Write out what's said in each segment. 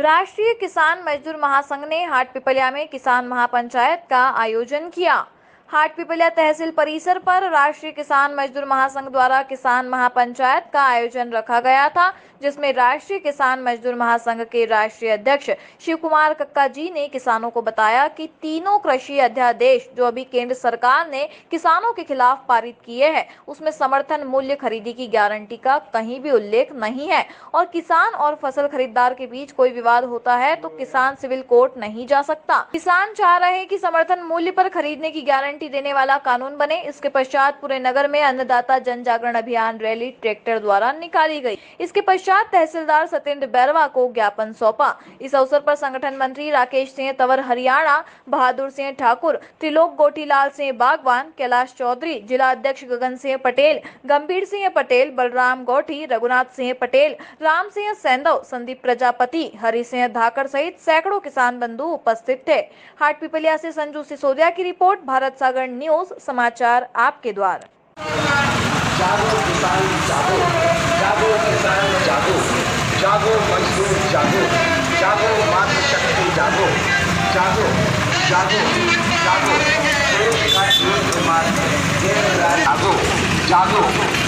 राष्ट्रीय किसान मजदूर महासंघ ने हाट पिपलिया में किसान महापंचायत का आयोजन किया। हाट पिपलिया तहसील परिसर पर राष्ट्रीय किसान मजदूर महासंघ द्वारा किसान महापंचायत का आयोजन रखा गया था, जिसमें राष्ट्रीय किसान मजदूर महासंघ के राष्ट्रीय अध्यक्ष शिव कुमार कक्का जी ने किसानों को बताया कि तीनों कृषि अध्यादेश जो अभी केंद्र सरकार ने किसानों के खिलाफ पारित किए हैं, उसमें समर्थन मूल्य खरीदी की गारंटी का कहीं भी उल्लेख नहीं है और किसान और फसल खरीदार के बीच कोई विवाद होता है तो किसान सिविल कोर्ट नहीं जा सकता। किसान चाह रहे हैं कि समर्थन मूल्य पर खरीदने की गारंटी देने वाला कानून बने। इसके पश्चात पूरे नगर में अन्नदाता जन जागरण अभियान रैली ट्रैक्टर द्वारा निकाली गई। इसके पश्चात तहसीलदार सत्येंद्र बैरवा को ज्ञापन सौंपा। इस अवसर पर संगठन मंत्री राकेश सिंह तंवर हरियाणा, बहादुर सिंह ठाकुर, त्रिलोक गोटीलाल सिंह बागवान, कैलाश चौधरी, जिला अध्यक्ष गगन सिंह पटेल, गंभीर सिंह पटेल, बलराम गौठी, रघुनाथ सिंह पटेल, राम सिंह सेंधव, संदीप प्रजापति, हरि सिंह धाकड़ सहित सैकड़ों किसान बंधु उपस्थित थे। हाट पिपलिया से संजू सिसोदिया की रिपोर्ट, भारत सागर न्यूज समाचार आपके द्वार। जागो किसान जागो, जागो किसान जागो, जागो मजदूर जागो, जागो मातृशक्ति जागो, जागो जागो जागो, देश का एक मार्ग जागो, जागो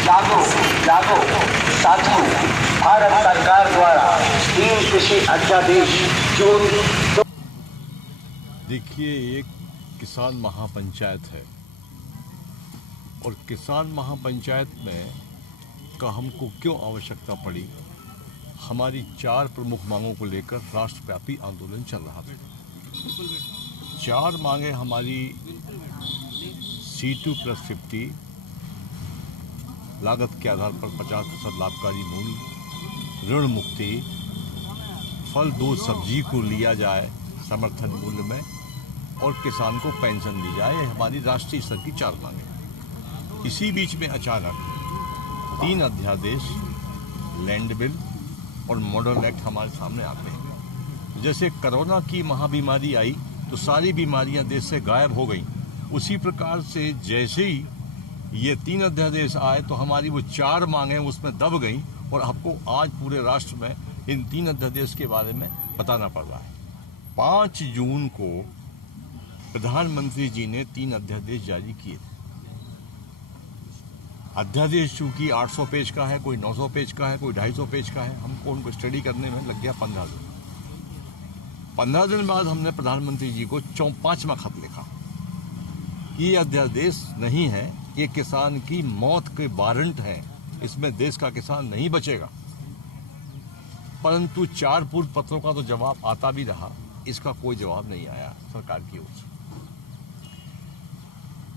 जागो जागो। साथियों, भारत सरकार द्वारा 3 कृषि अध्यादेश जून। देखिए, एक किसान महापंचायत है और किसान महापंचायत में का हमको क्यों आवश्यकता पड़ी, हमारी 4 प्रमुख मांगों को लेकर राष्ट्रव्यापी आंदोलन चल रहा था। 4 मांगे हमारी C2+50 लागत के आधार पर 50% लाभकारी मूल्य, ऋण मुक्ति, फल दूध सब्जी को लिया जाए समर्थन मूल्य में और किसान को पेंशन दी जाए। ये हमारी राष्ट्रीय स्तर की 4 मांगे। इसी बीच में अचानक 3 अध्यादेश, लैंड बिल और मॉडल एक्ट हमारे सामने आते हैं। जैसे कोरोना की महाबीमारी आई तो सारी बीमारियां देश से गायब हो गई, उसी प्रकार से जैसे ही ये 3 अध्यादेश आए तो हमारी वो 4 मांगें उसमें दब गई और आपको आज पूरे राष्ट्र में इन 3 अध्यादेश के बारे में बताना पड़ रहा है। 5 जून को प्रधानमंत्री जी ने 3 अध्यादेश जारी किए थे। अध्यादेश चूंकि 800 पेज का है, कोई 900 पेज का है, कोई 250 पेज का है, हमको उनको स्टडी करने में लग गया 15 दिन। 15 दिन बाद हमने प्रधानमंत्री जी को 5वां खत लिखा। ये अध्यादेश नहीं है, ये किसान की मौत के वारंट है, इसमें देश का किसान नहीं बचेगा। परंतु 4 पूर्व पत्रों का तो जवाब आता भी रहा, इसका कोई जवाब नहीं आया सरकार की ओर से।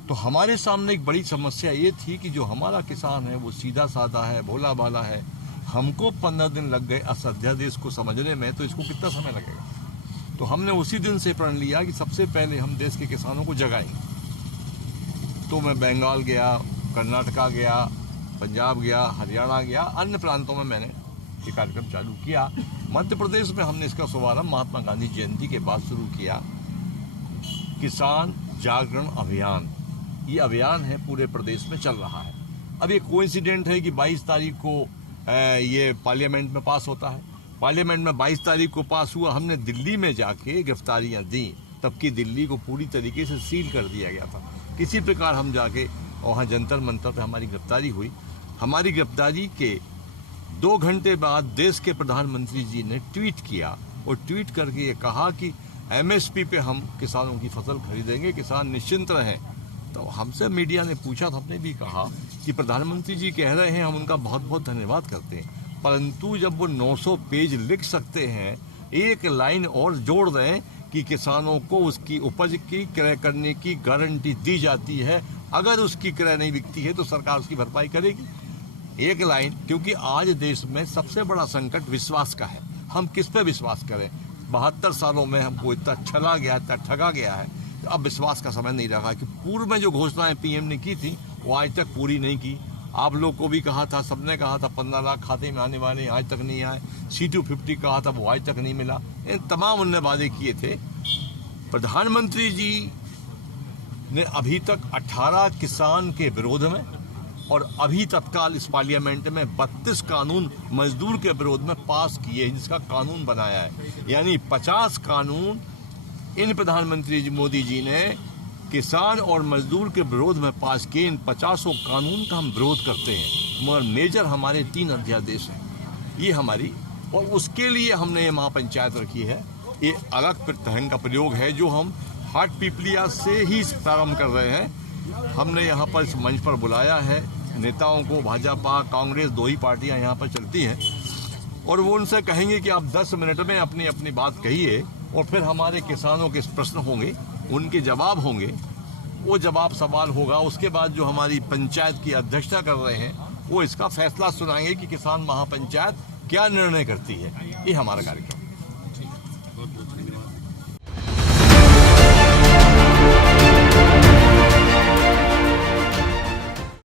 तो हमारे सामने एक बड़ी समस्या ये थी कि जो हमारा किसान है वो सीधा साधा है, भोला भाला है। हमको 15 दिन लग गए इस अध्यादेश को समझने में, तो इसको कितना समय लगेगा। तो हमने उसी दिन से प्रण लिया कि सबसे पहले हम देश के किसानों को जगाएंगे। तो मैं बंगाल गया, कर्नाटका गया, पंजाब गया, हरियाणा गया, अन्य प्रांतों में मैंने ये कार्यक्रम चालू किया। मध्य प्रदेश में हमने इसका शुभारंभ महात्मा गांधी जयंती के बाद शुरू किया। किसान जागरण अभियान, ये अभियान है पूरे प्रदेश में चल रहा है। अब ये कोइंसिडेंट है कि 22 तारीख को ये पार्लियामेंट में पास होता है। पार्लियामेंट में 22 तारीख को पास हुआ। हमने दिल्ली में जाके गिरफ्तारियां दी, तब की दिल्ली को पूरी तरीके से सील कर दिया गया था। किसी प्रकार हम जाके वहाँ जंतर मंतर पे हमारी गिरफ्तारी हुई। हमारी गिरफ्तारी के 2 घंटे बाद देश के प्रधानमंत्री जी ने ट्वीट किया और ट्वीट करके ये कहा कि MSP पे हम किसानों की फसल खरीदेंगे, किसान निश्चिंत रहें। तो हमसे मीडिया ने पूछा तो हमने भी कहा कि प्रधानमंत्री जी कह रहे हैं, हम उनका बहुत बहुत धन्यवाद करते हैं, परंतु जब वो 900 पेज लिख सकते हैं, एक लाइन और जोड़ दें कि किसानों को उसकी उपज की क्रय करने की गारंटी दी जाती है, अगर उसकी क्रय नहीं बिकती है तो सरकार उसकी भरपाई करेगी। एक लाइन, क्योंकि आज देश में सबसे बड़ा संकट विश्वास का है। हम किस पे विश्वास करें? 72 सालों में हमको इतना छला गया, इतना ठगा गया है, तो अब विश्वास का समय नहीं रहा। कि पूर्व में जो घोषणाएं PM ने की थी वो आज तक पूरी नहीं की। आप लोग को भी कहा था, सबने कहा था 15 लाख खाते में आने वाले, आज तक नहीं आए। C250 कहा था, वो आज तक नहीं मिला। इन तमाम उनने वादे किए थे। प्रधानमंत्री जी ने अभी तक 18 किसान के विरोध में और अभी तत्काल इस पार्लियामेंट में 32 कानून मजदूर के विरोध में पास किए हैं, जिसका कानून बनाया है। यानी 50 कानून इन प्रधानमंत्री जी मोदी जी ने किसान और मजदूर के विरोध में पास किए। इन 50 कानून का हम विरोध करते हैं, मगर मेजर हमारे 3 अध्यादेश हैं, ये हमारी, और उसके लिए हमने ये महापंचायत रखी है। ये अलग तरह का प्रयोग है जो हम हाटपिपलिया से ही प्रारंभ कर रहे हैं। हमने यहाँ पर इस मंच पर बुलाया है नेताओं को, भाजपा कांग्रेस 2 ही पार्टियाँ यहाँ पर चलती हैं, और वो उनसे कहेंगे कि आप 10 मिनट में अपनी अपनी बात कहिए, और फिर हमारे किसानों के प्रश्न होंगे, उनके जवाब होंगे, वो जवाब सवाल होगा। उसके बाद जो हमारी पंचायत की अध्यक्षता कर रहे हैं वो इसका फैसला सुनाएंगे कि किसान महापंचायत क्या निर्णय करती है। ये हमारा कार्यक्रम।